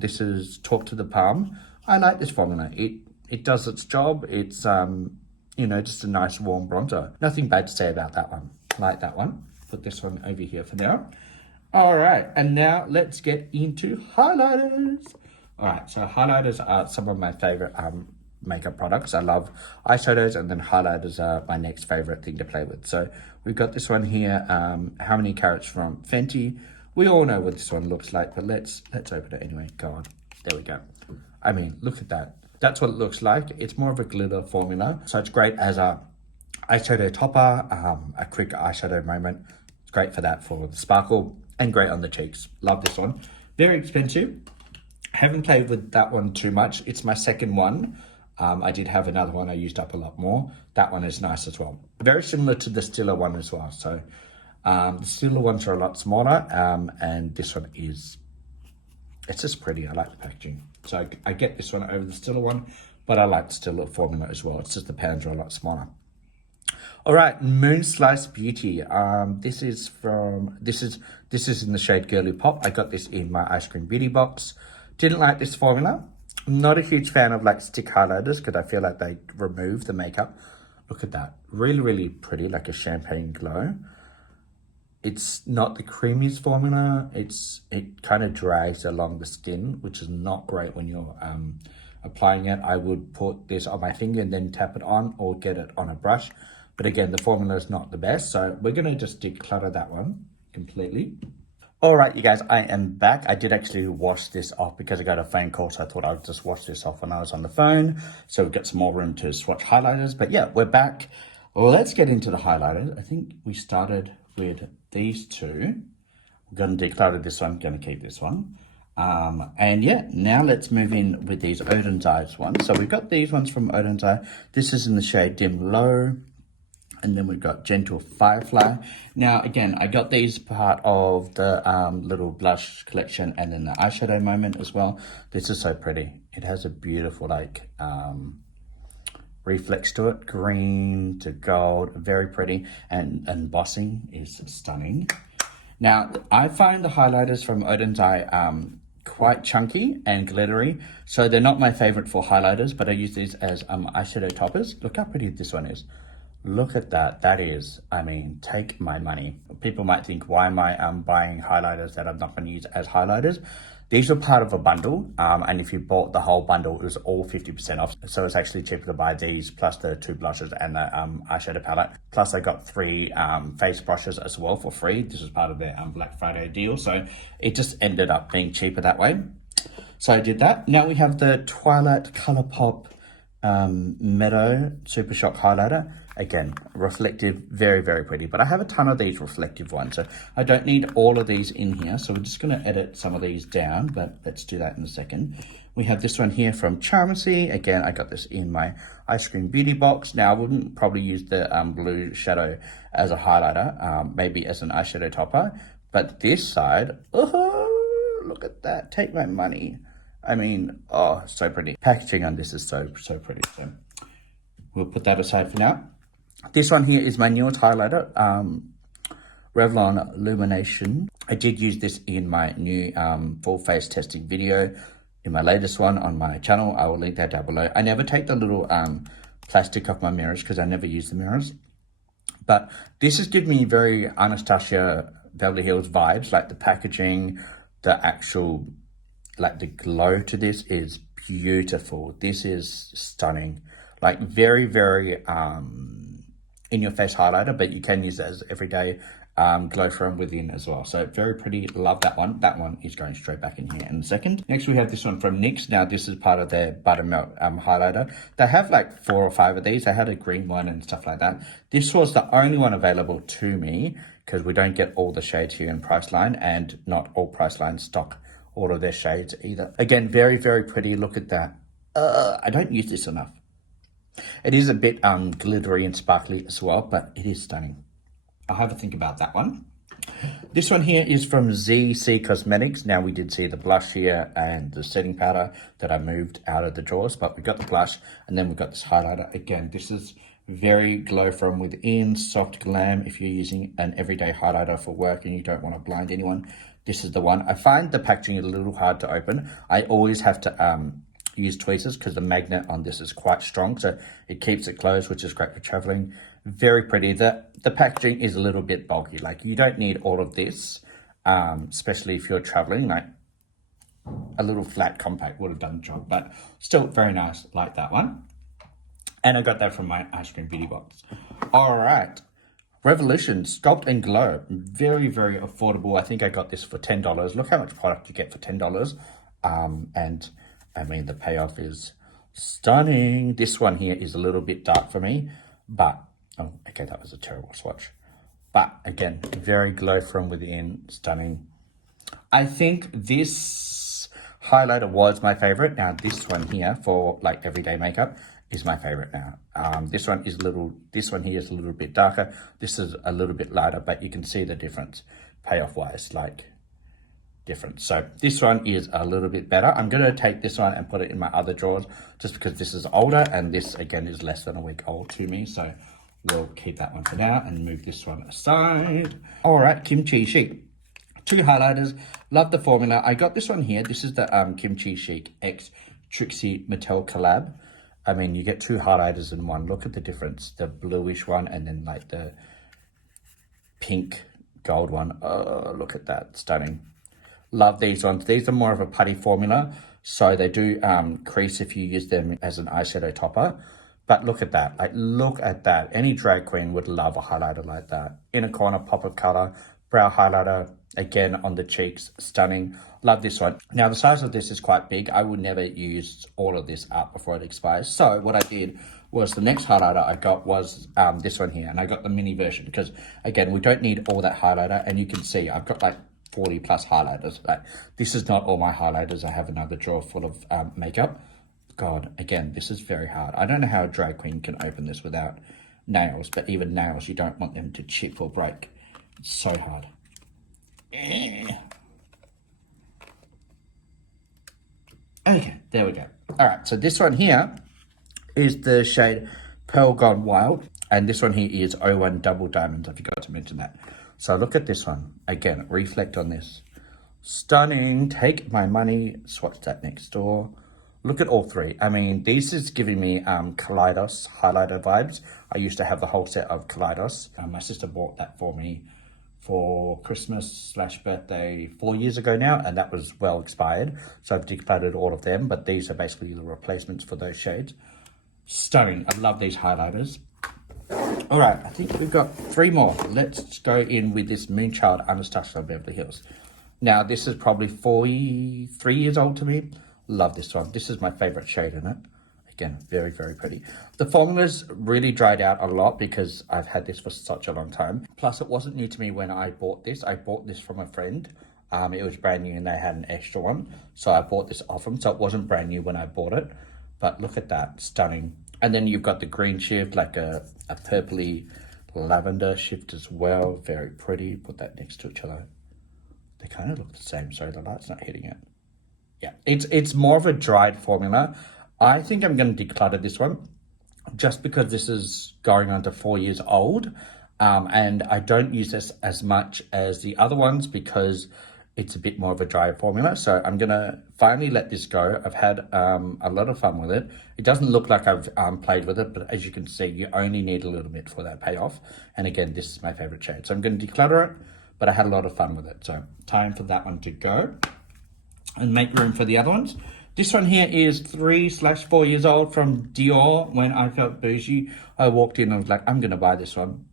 This is Talk to the Palm. I like this formula. It does its job. It's just a nice warm bronzer. Nothing bad to say about that one. I like that one. Put this one over here for now. All right, and now let's get into highlighters. All right, so highlighters are some of my favorite makeup products. I love eyeshadows, and then highlighters are my next favorite thing to play with. So we've got this one here, How Many Carats from Fenty, We all know what this one looks like, but let's open it anyway. God, there we go. I mean, look at that. That's what it looks like. It's more of a glitter formula, so it's great as a eyeshadow topper, a quick eyeshadow moment. It's great for that, for the sparkle, and great on the cheeks. Love this one. Very expensive. Haven't played with that one too much. It's my second one. I did have another one I used up a lot more. That one is nice as well. Very similar to the Stila one as well. So the Stila ones are a lot smaller, and this one is, it's just pretty. I like the packaging. So I get this one over the Stila one, but I like the Stila formula as well. It's just the pans are a lot smaller. All right, Moon Slice Beauty. This is in the shade Girly Pop. I got this in my ice cream beauty box. Didn't like this formula. Not a huge fan of like stick highlighters because I feel like they remove the makeup. Look at that. Really, really pretty, like a champagne glow. It's not the creamiest formula. It kind of drags along the skin, which is not great when you're applying it. I would put this on my finger and then tap it on, or get it on a brush. But again, the formula is not the best. So we're going to just declutter that one completely. All right, you guys, I am back. I did actually wash this off because I got a phone call, so I thought I would just wash this off when I was on the phone. So we've got some more room to swatch highlighters. But yeah, we're back. Well, let's get into the highlighters. I think we started with these two. We're going to declutter this one. I'm going to keep this one. And yeah, now let's move in with these Odin's Eyes ones. So we've got these ones from Odin's Eye. This is in the shade Dim Low. And then we've got Gentle Firefly. Now, again, I got these part of the little blush collection and then the eyeshadow moment as well. This is so pretty. It has a beautiful, like, reflex to it. Green to gold, very pretty. And embossing is stunning. Now, I find the highlighters from Odin's Eye quite chunky and glittery. So they're not my favorite for highlighters, but I use these as eyeshadow toppers. Look how pretty this one is. Look at that. That is, I mean, take my money. People might think, why am I buying highlighters that I'm not going to use as highlighters? These are part of a bundle, and if you bought the whole bundle, it was all 50% off. So it's actually cheaper to buy these, plus the 2 blushes and the eyeshadow palette. Plus I got 3 face brushes as well for free. This was part of their Black Friday deal. So it just ended up being cheaper that way. So I did that. Now we have the Twilight Colourpop Meadow Super Shock Highlighter. Again, reflective, very, very pretty. But I have a ton of these reflective ones, so I don't need all of these in here. So we're just going to edit some of these down, but let's do that in a second. We have this one here from Charmacy. Again, I got this in my ice cream beauty box. Now, I wouldn't probably use the blue shadow as a highlighter, maybe as an eyeshadow topper. But this side, oh, look at that. Take my money. I mean, oh, so pretty. Packaging on this is so pretty. So we'll put that aside for now. This one here is my newest highlighter, Revlon Illumination. I did use this in my new full face testing video, in my latest one on my channel. I will link that down below. I never take the little plastic off my mirrors because I never use the mirrors. But this has given me very Anastasia Beverly Hills vibes, like the packaging, the actual, like the glow to this is beautiful. This is stunning. Like very, very in your face highlighter, but you can use it as everyday glow from within as well. So very pretty. Love that one. That one is going straight back in here in a second. Next we have this one from NYX. Now this is part of their buttermilk highlighter. They have like 4 or 5 of these. They had a green one and stuff like that. This was the only one available to me because we don't get all the shades here in Priceline, and not all Priceline stock all of their shades either. Again, very, very pretty. Look at that. I don't use this enough. It is a bit glittery and sparkly as well, but it is stunning. I'll have a think about that one. This one here is from ZC Cosmetics. Now we did see the blush here and the setting powder that I moved out of the drawers, but we got the blush and then we got this highlighter. Again, this is very glow from within, soft glam. If you're using an everyday highlighter for work and you don't want to blind anyone, this is the one. I find the packaging a little hard to open. I always have to use tweezers because the magnet on this is quite strong, so it keeps it closed, which is great for traveling. Very pretty. The packaging is a little bit bulky. Like you don't need all of this, especially if you're traveling. Like a little flat compact would have done the job, but still very nice. Like that one. And I got that from my ice cream beauty box. All right, Revolution Sculpt and Glow. Very, very affordable. I think I got this for $10. Look how much product you get for $10. And I mean, the payoff is stunning. This one here is a little bit dark for me, but, oh, okay, that was a terrible swatch. But again, very glow from within, stunning. I think this highlighter was my favorite. Now this one here for like everyday makeup is my favorite now. This one here is a little bit darker. This is a little bit lighter, but you can see the difference payoff wise, like different. So this one is a little bit better. I'm going to take this one and put it in my other drawers just because this is older and this again is less than a week old to me. So we'll keep that one for now and move this one aside. All right, Kimchi Chic. 2 highlighters. Love the formula. I got this one here. This is the Kimchi Chic X Trixie Mattel collab. I mean, you get 2 highlighters in one. Look at the difference. The bluish one and then like the pink gold one. Oh, look at that. Stunning. Love these ones. These are more of a putty formula. So they do crease if you use them as an eyeshadow topper. But look at that. Like, look at that. Any drag queen would love a highlighter like that. Inner corner, pop of color. Brow highlighter. Again, on the cheeks. Stunning. Love this one. Now, the size of this is quite big. I would never use all of this up before it expires. So what I did was the next highlighter I got was this one here. And I got the mini version because, again, we don't need all that highlighter. And you can see I've got like 40 plus highlighters. Like, this is not all my highlighters. I have another drawer full of makeup. God, again, this is very hard. I don't know how a drag queen can open this without nails. But even nails, you don't want them to chip or break. It's so hard. Okay, there we go. All right, so this one here is the shade Pearl Gone Wild, and this one here is 01 Double Diamonds. I forgot to mention that. So look at this one. Again, reflect on this. Stunning. Take my money. Swatch that next door. Look at all 3. I mean, this is giving me Kaleidos highlighter vibes. I used to have the whole set of Kaleidos. My sister bought that for me for Christmas/birthday 4 years ago now, and that was well expired. So I've decluttered all of them, but these are basically the replacements for those shades. Stunning. I love these highlighters. All right, I think we've got 3 more. Let's go in with this Moonchild Anastasia Beverly Hills. Now, this is probably 43 years old to me. Love this one. This is my favorite shade in it. Again, very, very pretty. The formula's really dried out a lot because I've had this for such a long time. Plus, it wasn't new to me when I bought this. I bought this from a friend. It was brand new and they had an extra one. So I bought this off them. So it wasn't brand new when I bought it. But look at that. Stunning. And then you've got the green shift, like a purpley lavender shift as well. Very pretty. Put that next to each other. They kind of look the same. Sorry, the light's not hitting it. Yeah, it's more of a dried formula. I think I'm going to declutter this one just because this is going on to 4 years old. And I don't use this as much as the other ones because it's a bit more of a dry formula. So I'm going to finally let this go. I've had a lot of fun with it. It doesn't look like I've played with it, but as you can see, you only need a little bit for that payoff. And again, this is my favorite shade. So I'm going to declutter it, but I had a lot of fun with it. So time for that one to go and make room for the other ones. This one here is 3/4 years old from Dior. When I felt bougie, I walked in and was like, I'm going to buy this one.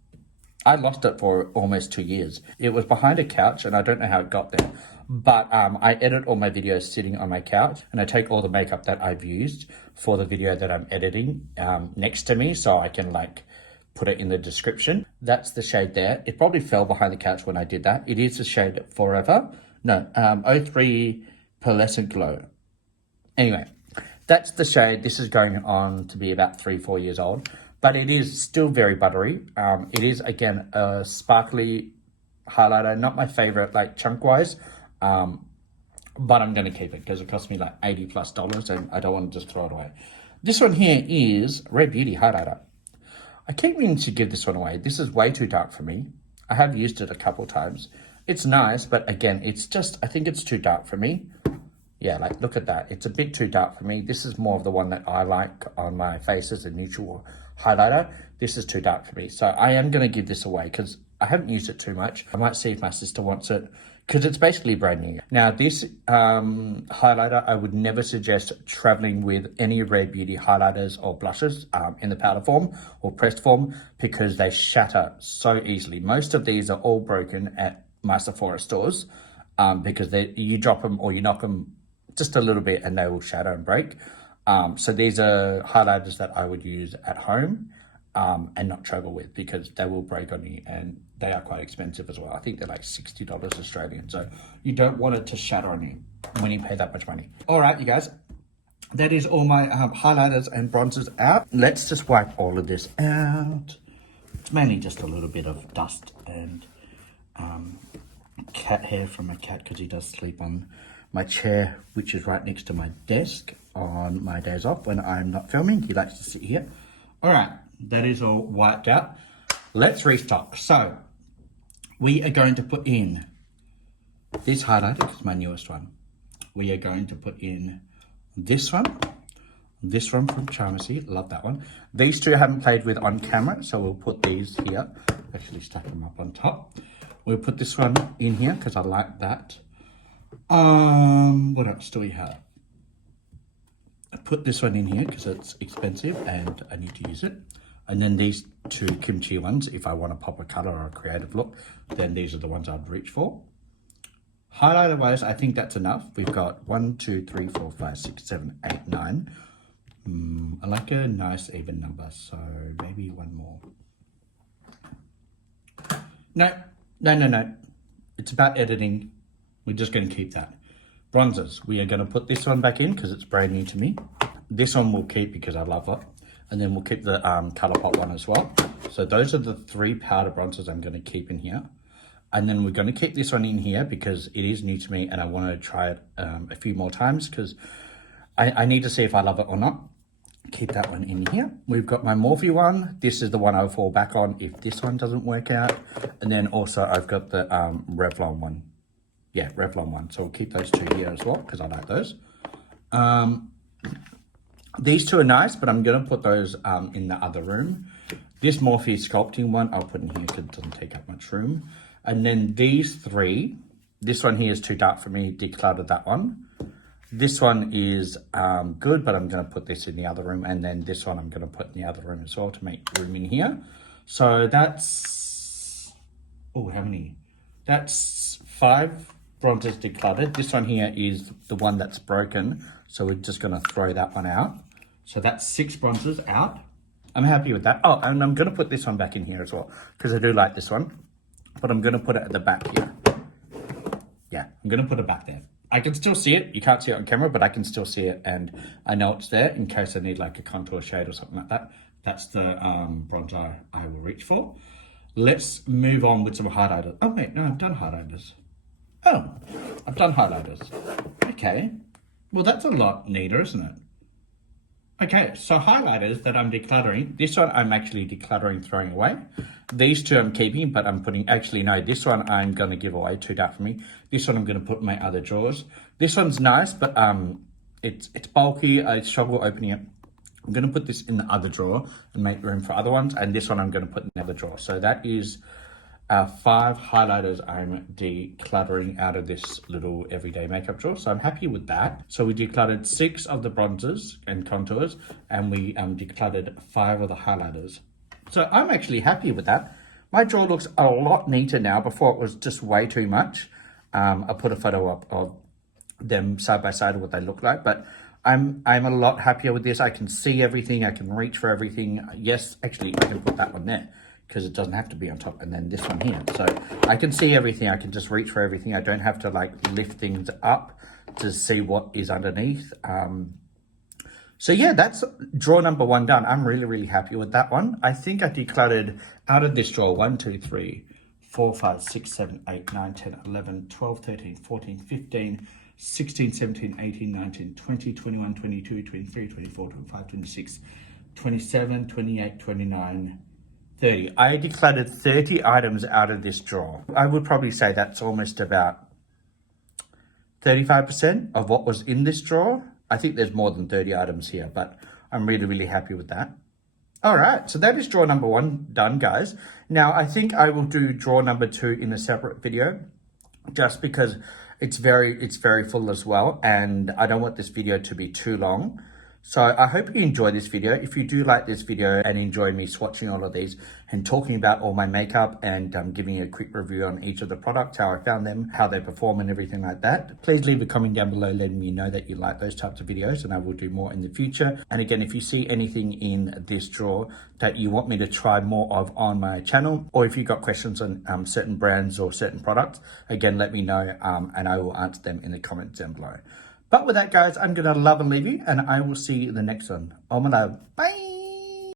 I lost it for almost 2 years. It was behind a couch and I don't know how it got there. But I edit all my videos sitting on my couch and I take all the makeup that I've used for the video that I'm editing next to me so I can like put it in the description. That's the shade there. It probably fell behind the couch when I did that. It is the shade Forever. No, 03 Pearlescent Glow. Anyway, that's the shade. This is going on to be about 3-4 years old, but it is still very buttery. It is, again, a sparkly highlighter. Not my favorite, like, chunk-wise, but I'm going to keep it because it cost me like $80+ and I don't want to just throw it away. This one here is Rare Beauty highlighter. I keep meaning to give this one away. This is way too dark for me. I have used it a couple times. It's nice, but again, it's just, I think it's too dark for me. Yeah, like, look at that. It's a bit too dark for me. This is more of the one that I like on my face as a neutral highlighter. This is too dark for me. So I am going to give this away because I haven't used it too much. I might see if my sister wants it because it's basically brand new. Now this highlighter, I would never suggest traveling with any Rare Beauty highlighters or blushes in the powder form or pressed form, because they shatter so easily. Most of these are all broken at my Sephora stores because you drop them or you knock them just a little bit and they will shatter and break. So these are highlighters that I would use at home and not travel with, because they will break on you, and they are quite expensive as well. I think they're like $60 Australian. So you don't want it to shatter on you when you pay that much money. All right, you guys, that is all my highlighters and bronzers out. Let's just wipe all of this out. It's mainly just a little bit of dust and cat hair from my cat, because he does sleep on my chair, which is right next to my desk on my days off when I'm not filming. He likes to sit here. All right, that is all wiped out. Let's restock. So we are going to put in this highlighter, it's my newest one. We are going to put in this one from Charmacy, love that one. These two I haven't played with on camera, so we'll put these here. Actually stack them up on top. We'll put this one in here because I like that. What else do we have? I put this one in here because it's expensive and I need to use it. And then these two kimchi ones, if I want to pop a color or a creative look, then these are the ones I'd reach for. Highlighter wise, I think that's enough. We've got 1, 2, 3, 4, 5, 6, 7, 8, 9. I like a nice even number, so maybe one more. No. It's about editing. We're just going to keep that. Bronzers, we are going to put this one back in because it's brand new to me. This one we'll keep because I love it. And then we'll keep the Colourpop one as well. So those are the 3 powder bronzers I'm going to keep in here. And then we're going to keep this one in here because it is new to me and I want to try it a few more times because I need to see if I love it or not. Keep that one in here. We've got my Morphe one. This is the one I'll fall back on if this one doesn't work out. And then also I've got the Revlon one. Yeah, Revlon one. So we'll keep those 2 here as well because I like those. These 2 are nice, but I'm going to put those in the other room. This Morphe sculpting one I'll put in here because it doesn't take up much room. And then these 3, this one here is too dark for me, decluttered that one. This one is good, but I'm going to put this in the other room. And then this one I'm going to put in the other room as well to make room in here. So that's, oh, how many? That's 5 bronzers decluttered. This one here is the one that's broken. So we're just going to throw that one out. So that's 6 bronzers out. I'm happy with that. Oh, and I'm going to put this one back in here as well because I do like this one. But I'm going to put it at the back here. Yeah, I'm going to put it back there. I can still see it. You can't see it on camera, but I can still see it. And I know it's there in case I need like a contour shade or something like that. That's the bronzer I will reach for. Let's move on with some highlighters. Oh, wait, no, I've done highlighters. Oh, I've done highlighters. Okay. Well, that's a lot neater, isn't it? Okay, so highlighters that I'm decluttering. This one I'm actually decluttering, throwing away. These 2 I'm keeping, but I'm putting, actually no, this one I'm going to give away, too dark for me. This one I'm going to put in my other drawers. This one's nice, but it's bulky. I struggle opening it. I'm going to put this in the other drawer and make room for other ones. And this one I'm going to put in the other drawer. So that is 5 highlighters I'm decluttering out of this little everyday makeup drawer. So I'm happy with that. So we decluttered 6 of the bronzers and contours, and we decluttered 5 of the highlighters. So I'm actually happy with that. My drawer looks a lot neater now. Before it was just way too much. I put a photo up of them side by side of what they look like, but I'm a lot happier with this. I can see everything. I can reach for everything. Yes, actually I can put that one there because it doesn't have to be on top, and then this one here. So I can see everything. I can just reach for everything. I don't have to like lift things up to see what is underneath. So yeah, that's drawer number 1 done. I'm really, really happy with that one. I think I decluttered out of this drawer 1, 2, 3, 4, 5, 6, 7, 8, 9, 10, 11, 12, 13, 14, 15, 16, 17, 18, 19, 20, 21, 22, 23, 24, 25, 26, 27, 28, 29, 30. I decluttered 30 items out of this drawer. I would probably say that's almost about 35% of what was in this drawer. I think there's more than 30 items here, but I'm really, really happy with that. All right, so that is drawer number 1 done, guys. Now, I think I will do drawer number 2 in a separate video. just because it's very full as well, and I don't want this video to be too long. So I hope you enjoy this video. If you do like this video and enjoy me swatching all of these and talking about all my makeup and giving a quick review on each of the products, how I found them, how they perform and everything like that, please leave a comment down below letting me know that you like those types of videos, and I will do more in the future. And again, if you see anything in this drawer that you want me to try more of on my channel, or if you've got questions on certain brands or certain products, again, let me know and I will answer them in the comments down below. But with that, guys, I'm going to love and leave you, and I will see you in the next one. Oh, my love. Bye.